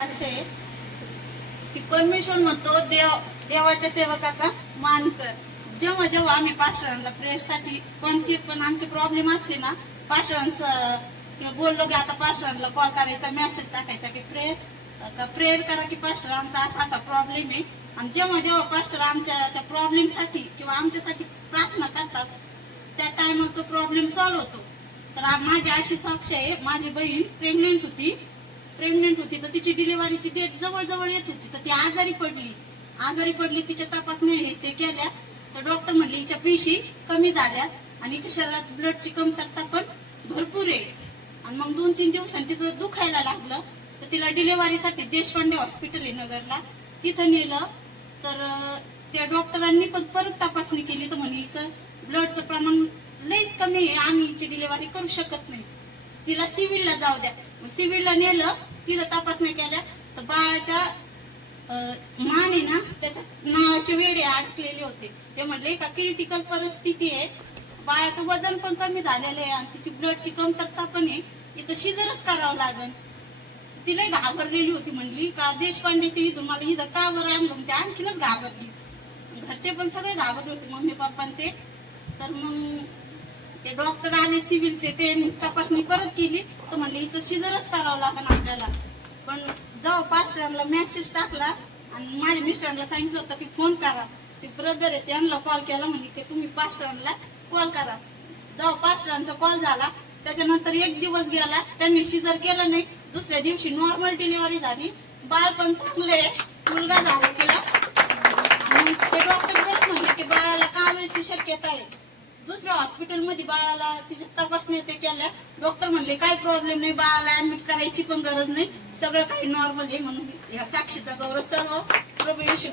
अक्षय आहे परमेश्वर म्हणतो देव देवाच्या सेवकाचा मान कर. जेव्हा जेव्हा आम्ही पास्टरांना प्रेयरसाठी कोणती पण आमचे प्रॉब्लेम असले ना पास्टरांचं बोललो की आता पास्टरांना कॉल करायचा मेसेज टाकायचा की प्रेयर प्रेयर करा की पास्टर आमचा असा असा प्रॉब्लेम आहे. आणि जेव्हा जेव्हा पास्टर आमच्या त्या प्रॉब्लेमसाठी किंवा आमच्यासाठी प्रार्थना करतात त्या टायमावर तो प्रॉब्लेम सॉल्व्ह होतो. तर माझी अशी साक्ष आहे माझी बहीण प्रेग्नेंट होती. प्रेग्नेंट होती तर तिची डिलिव्हरीची डेट जवळजवळ येत होती. तर ती आजारी पडली. आजारी पडली तिच्या तपासण्या हे ते केल्या. तर डॉक्टर म्हणले हिच्या पिशी कमी झाल्यात आणि हिच्या शरीरात ब्लडची कमतरता पण भरपूर आहे. आणि मग दोन तीन दिवसांनी तिचं दुखायला लागलं. तर तिला डिलिव्हरीसाठी देशपांडे हॉस्पिटल आहे नगरला. तिथं नेलं. तर त्या डॉक्टरांनी पण परत तपासणी केली तर म्हणे ब्लडचं प्रमाण लईच कमी आहे आम्ही हिची डिलिव्हरी करू शकत नाही. तिला सिव्हिलला जाऊ द्या. मग सिव्हिलला नेलं तिथं तपासण्या केल्या तर बाळाच्या मान आहे ना त्याच्या नावाचे वेडे अडकलेले होते. ते म्हणले का क्रिटिकल परिस्थिती आहे बाळाचं वजन पण कमी झालेलं आहे आणि तिची ब्लडची कमतरता पण आहे. इथं शिजरच करावं लागेल तिला घाबरलेली होती म्हणली का देशपांडेची ही तुम्हाला इथं का बरं आणलं मग ते आणखीनच घाबरली. घरचे पण सगळे घाबरले होते मम्मी पप्पा ते. तर मग ते डॉक्टर आले सिव्हिलचे ते तपासणी परत केली. तर म्हणले इथं शिजरच करावं लागेल आपल्याला. पण जाऊ पास्टरांना मेसेज टाकला आणि माझ्या मिस्टरांना सांगितलं होतं की फोन करा. ते ब्रदर आहे त्यांना कॉल केला म्हणे की तुम्ही पास्टरांना कॉल करा. जाऊ पास्टरांचा कॉल झाला त्याच्यानंतर एक दिवस गेला त्यांनी शिजर केलं नाही. दुसऱ्या दिवशी नॉर्मल डिलिव्हरी झाली. बाळ पण चांगले मुलगा झाला तिला. आणि ते डॉक्टर परत म्हणले की बाळाला कामाची शक्यता आहे. दुसऱ्या हॉस्पिटलमध्ये बाळाला तिच्या तपासण्या ते केल्या. डॉक्टर म्हणले काही प्रॉब्लेम नाही बाळाला ऍडमिट करायची पण गरज नाही. सगळं काही नॉर्मल आहे म्हणून. या साक्षीचा गौरव सर्व प्रभू येशू